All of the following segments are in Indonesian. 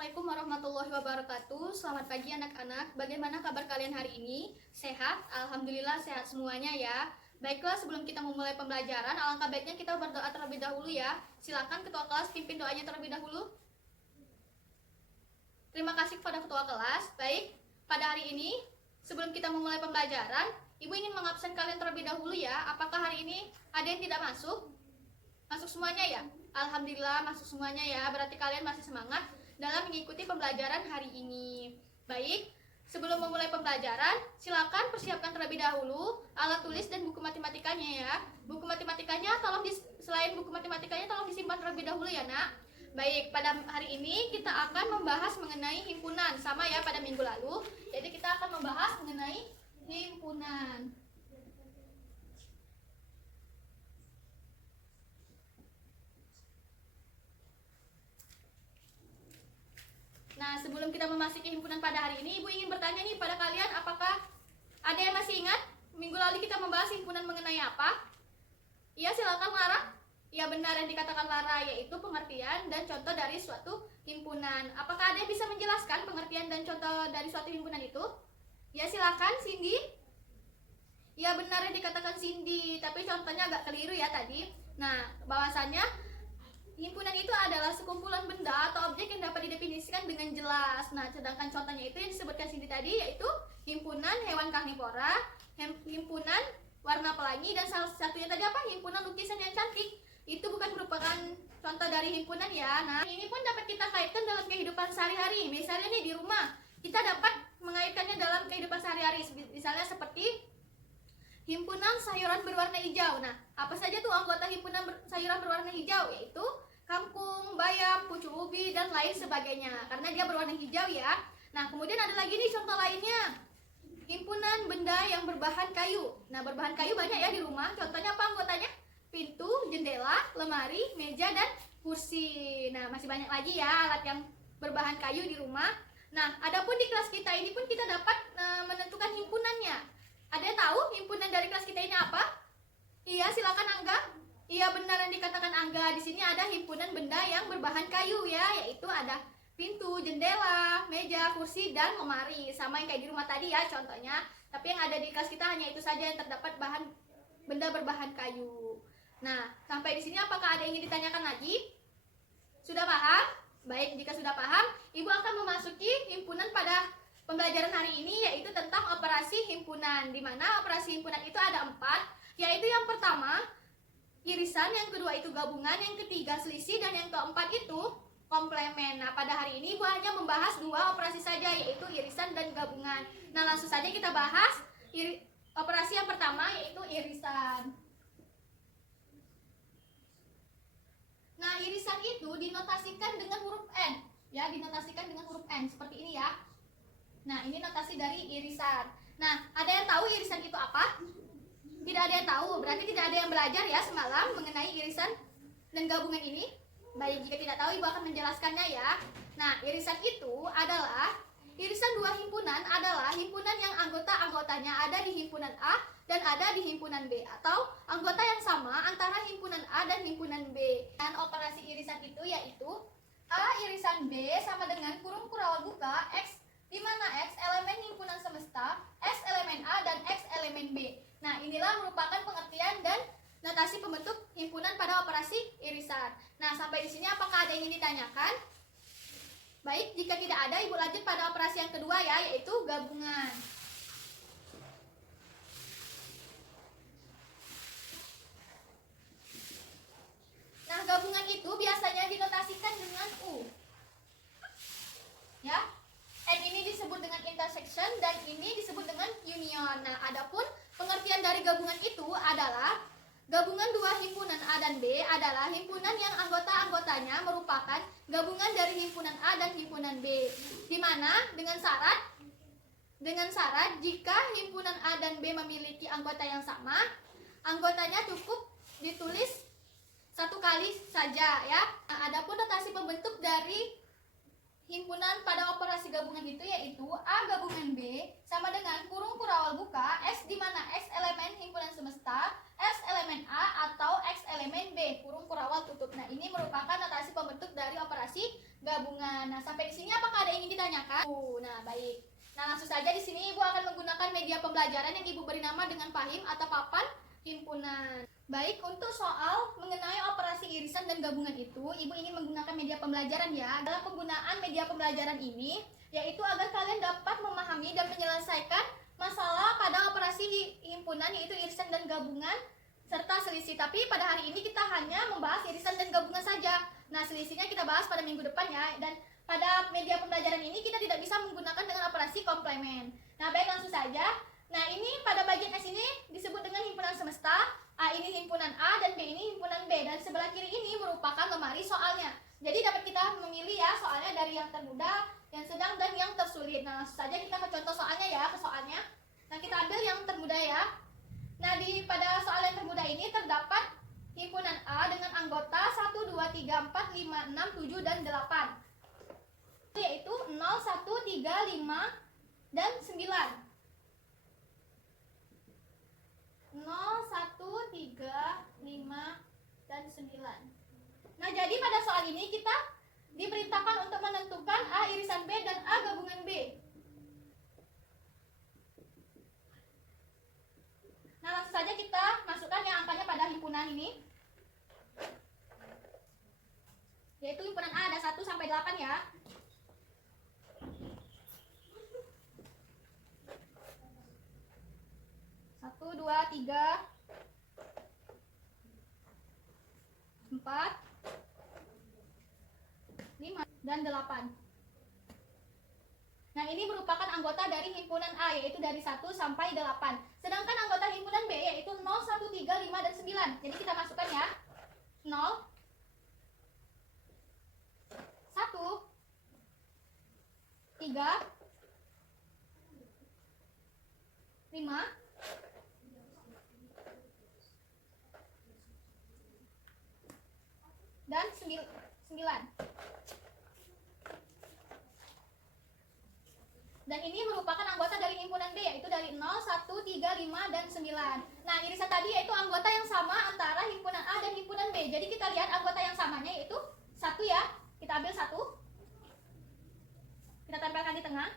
Assalamualaikum warahmatullahi wabarakatuh. Selamat pagi anak-anak. Bagaimana kabar kalian hari ini? Sehat? Alhamdulillah sehat semuanya ya. Baiklah, sebelum kita memulai pembelajaran, alangkah baiknya kita berdoa terlebih dahulu ya. Silakan ketua kelas pimpin doanya terlebih dahulu. Terima kasih kepada ketua kelas. Baik, pada hari ini sebelum kita memulai pembelajaran, Ibu ingin mengabsen kalian terlebih dahulu ya. Apakah hari ini ada yang tidak masuk? Masuk semuanya ya? Alhamdulillah masuk semuanya ya. Berarti kalian masih semangat dalam mengikuti pembelajaran hari ini. Baik, sebelum memulai pembelajaran, silakan persiapkan terlebih dahulu alat tulis dan buku matematikanya ya. Buku matematikanya selain buku matematikanya tolong disimpan terlebih dahulu ya, Nak. Baik, pada hari ini kita akan membahas mengenai himpunan, sama ya pada minggu lalu. Jadi kita akan membahas mengenai himpunan. Nah, sebelum kita memasuki himpunan pada hari ini, Ibu ingin bertanya nih pada kalian, apakah ada yang masih ingat minggu lalu kita membahas himpunan mengenai apa? Iya, silakan Lara. Ya, benar yang dikatakan Lara, yaitu pengertian dan contoh dari suatu himpunan. Apakah ada yang bisa menjelaskan pengertian dan contoh dari suatu himpunan itu? Ya, silakan Cindy. Ya, benar yang dikatakan Cindy, tapi contohnya agak keliru ya tadi. Nah, bahwasannya himpunan itu adalah sekumpulan benda atau objek yang dapat didefinisikan dengan jelas. Nah, sedangkan contohnya itu yang disebutkan Cindy tadi, yaitu himpunan hewan karnivora, himpunan warna pelangi, dan salah satunya tadi apa? Himpunan lukisan yang cantik. Itu bukan merupakan contoh dari himpunan ya. Nah, ini pun dapat kita kaitkan dalam kehidupan sehari-hari. Misalnya nih di rumah, kita dapat mengaitkannya dalam kehidupan sehari-hari. Misalnya seperti himpunan sayuran berwarna hijau. Nah, apa saja tuh anggota himpunan sayuran berwarna hijau? Yaitu kangkung, bayam, pucuk ubi, dan lain sebagainya. Karena dia berwarna hijau ya. Nah, kemudian ada lagi nih contoh lainnya. Himpunan benda yang berbahan kayu. Nah, berbahan kayu banyak ya di rumah. Contohnya apa anggotanya? Pintu, jendela, lemari, meja, dan kursi. Nah, masih banyak lagi ya alat yang berbahan kayu di rumah. Nah, adapun di kelas kita ini pun kita dapat menentukan himpunannya. Ada yang tahu himpunan dari kelas kita ini apa? Iya, silakan Angga. Iya, benar yang dikatakan Angga. Di sini ada himpunan benda yang berbahan kayu ya, yaitu ada pintu, jendela, meja, kursi, dan lemari. Sama yang kayak di rumah tadi ya contohnya. Tapi yang ada di kelas kita hanya itu saja yang terdapat benda berbahan kayu. Nah, sampai di sini apakah ada yang ingin ditanyakan lagi? Sudah paham? Baik, jika sudah paham, Ibu akan memasuki himpunan pada pembelajaran hari ini, yaitu tentang operasi himpunan. Di mana operasi himpunan itu ada 4, yaitu yang pertama irisan, yang kedua itu gabungan, yang ketiga selisih, dan yang keempat itu komplemen. Nah, pada hari ini Ibu hanya membahas 2 operasi saja, yaitu irisan dan gabungan. Nah, langsung saja kita bahas operasi yang pertama, yaitu irisan. Nah, irisan itu dinotasikan dengan huruf N. Ya, dinotasikan dengan huruf N seperti ini ya. Nah, ini notasi dari irisan. Nah, ada yang tahu irisan itu apa? Tidak ada yang tahu, berarti tidak ada yang belajar ya semalam mengenai irisan dan gabungan ini. Baik, jika tidak tahu Ibu akan menjelaskannya ya. Nah, irisan itu adalah irisan 2 himpunan adalah himpunan yang anggotanya ada di himpunan A dan ada di himpunan B, atau anggota yang sama antara himpunan A dan himpunan B. Dan operasi irisan itu yaitu A irisan B sama dengan kurung kurawal buka X, di mana X elemen himpunan semesta, S elemen A, dan X elemen B. Nah, inilah merupakan pengertian dan notasi pembentuk himpunan pada operasi irisan. Nah, sampai di sini apakah ada yang ingin ditanyakan? Baik, jika tidak ada, Ibu lanjut pada operasi yang kedua ya, yaitu gabungan. Nah, gabungan itu biasanya dinotasikan dengan U. Ya, N ini disebut dengan intersection dan ini disebut dengan union. Nah, adapun pengertian dari gabungan itu adalah gabungan 2 himpunan A dan B adalah himpunan yang anggota-anggotanya merupakan gabungan dari himpunan A dan himpunan B. Di mana dengan syarat jika himpunan A dan B memiliki anggota yang sama, anggotanya cukup ditulis 1 kali saja ya. Nah, adapun notasi pembentuk dari himpunan pada operasi gabungan itu yaitu A gabungan B sama dengan kurung kurawal buka X di mana X elemen himpunan semesta, X elemen A atau X elemen B kurung kurawal tutup. Nah, ini merupakan notasi pembentuk dari operasi gabungan. Nah, sampai di sini apakah ada yang ingin ditanyakan? Nah, baik. Nah, langsung saja di sini Ibu akan menggunakan media pembelajaran yang Ibu beri nama dengan pahim atau papan himpunan. Baik, untuk soal mengenai operasi irisan dan gabungan itu, Ibu ingin menggunakan media pembelajaran ya. Dalam penggunaan media pembelajaran ini, yaitu agar kalian dapat memahami dan menyelesaikan masalah pada operasi himpunan yaitu irisan dan gabungan serta selisih. Tapi pada hari ini kita hanya membahas irisan dan gabungan saja. Nah, selisihnya kita bahas pada minggu depan ya. Dan pada media pembelajaran ini kita tidak bisa menggunakan dengan operasi komplement. Nah, baik, langsung saja. Nah, ini pada bagian S ini disebut dengan himpunan semesta, A ini himpunan A dan B ini himpunan B, dan sebelah kiri ini merupakan lemari soalnya. Jadi dapat kita memilih ya soalnya dari yang termudah, yang sedang, dan yang tersulit. Nah, langsung saja kita ke contoh soalnya ya, ke soalnya. Nah, kita ambil yang termudah ya. Nah, pada soal yang termudah ini terdapat himpunan A dengan anggota 1, 2, 3, 4, 5, 6, 7, dan 8. Yaitu 0, 1, 3, 5, dan 9. 0, 1, 3, 5, dan 9. Nah, jadi pada soal ini kita diperintahkan untuk menentukan A irisan B dan A gabungan B. Nah, langsung saja kita masukkan yang angkanya pada himpunan ini. Yaitu himpunan A ada 1 sampai 8 ya. 1, 2, 3, 4, 5, dan 8. Nah, ini merupakan anggota dari himpunan A, yaitu dari 1 sampai 8. Sedangkan anggota himpunan B yaitu 0, 1, 3, 5, dan 9. Jadi kita masukkan ya. 0, 1, 3, 5, dan 9. Dan ini merupakan anggota dari himpunan B, yaitu dari 0, 1, 3, 5, dan 9. Nah, irisan tadi yaitu anggota yang sama antara himpunan A dan himpunan B. Jadi kita lihat anggota yang samanya yaitu 1 ya. Kita ambil 1. Kita tempelkan di tengah.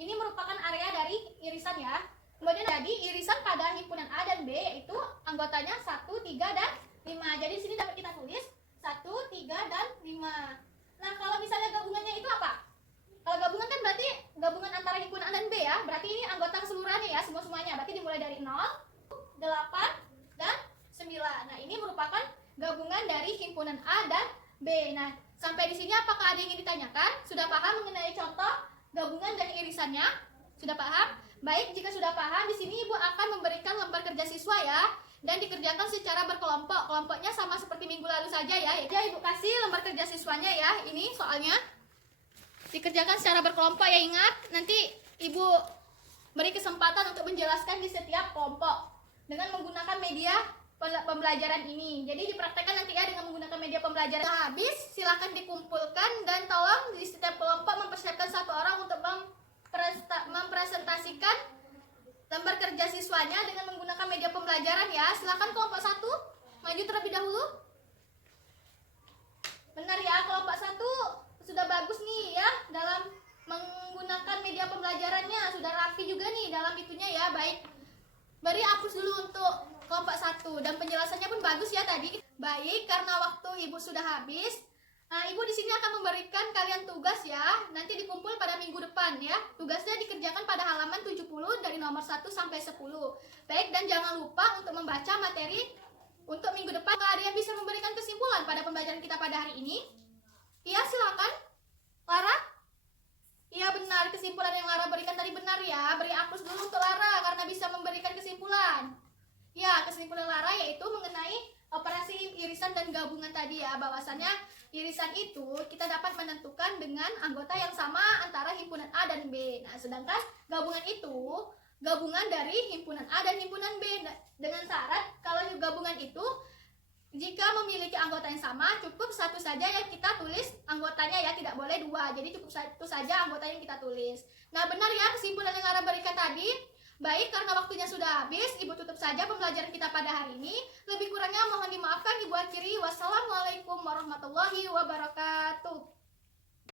Ini merupakan area dari irisan ya. Kemudian jadi irisan pada himpunan A dan B yaitu anggotanya 1, 3, dan 5. Jadi di sini dapat kita tulis 1, 3, dan 5. Nah, kalau misalnya gabungannya itu apa? Kalau gabungan kan berarti gabungan antara himpunan A dan B ya. Berarti ini anggota keseluruhannya ya, semuanya. Berarti dimulai dari 0, 8, dan 9. Nah, ini merupakan gabungan dari himpunan A dan B. Nah, sampai di sini apakah ada yang ingin ditanyakan? Sudah paham mengenai contoh gabungan dan irisannya? Sudah paham? Baik, jika sudah paham, di sini Ibu akan memberikan lembar kerja siswa ya. Dan dikerjakan secara berkelompok. Kelompoknya sama seperti minggu lalu saja ya. Jadi Ibu kasih lembar kerja siswanya ya. Ini soalnya dikerjakan secara berkelompok ya, ingat. Nanti Ibu beri kesempatan untuk menjelaskan di setiap kelompok dengan menggunakan media pembelajaran ini. Jadi dipraktekkan nanti ya dengan menggunakan media pembelajaran. Nah, habis silakan dikumpulkan dan tolong di setiap kelompok mempersiapkan satu orang untuk mempresentasikan lembar kerja siswanya dengan menggunakan media pembelajaran ya. Silakan kelompok 1 maju terlebih dahulu. Benar ya, kelompok 1 sudah bagus nih ya dalam menggunakan media pembelajarannya, sudah rapi juga nih dalam itunya ya. Baik, beri hapus dulu untuk kelompok 1 dan penjelasannya pun bagus ya tadi. Baik, karena waktu Ibu sudah habis, nah, Ibu di sini akan memberikan kalian tugas ya. Nanti dikumpul pada minggu depan ya. Tugasnya dikerjakan pada halaman 70 dari nomor 1 sampai 10. Baik, dan jangan lupa untuk membaca materi untuk minggu depan. Ada yang bisa memberikan kesimpulan pada pembelajaran kita pada hari ini? Iya, silakan. Lara? Iya, benar. Kesimpulan yang Lara berikan tadi benar ya. Beri hapus dulu untuk Lara karena bisa memberikan kesimpulan. Ya, kesimpulan Lara yaitu mengenai operasi irisan dan gabungan tadi ya. Bahwasannya irisan itu kita dapat menentukan dengan anggota yang sama antara himpunan A dan B. Nah, sedangkan gabungan itu gabungan dari himpunan A dan himpunan B. Nah, dengan syarat kalau gabungan itu Jika memiliki anggota yang sama, cukup satu saja yang kita tulis anggotanya ya, tidak boleh dua. Jadi cukup satu saja anggota yang kita tulis. Nah, benar ya kesimpulan yang Ara berikan tadi. Baik, karena waktunya sudah habis, Ibu tutup saja pembelajaran kita pada hari ini. Lebih kurangnya mohon dimaafkan, Ibu akhiri. Wassalamualaikum warahmatullahi wabarakatuh.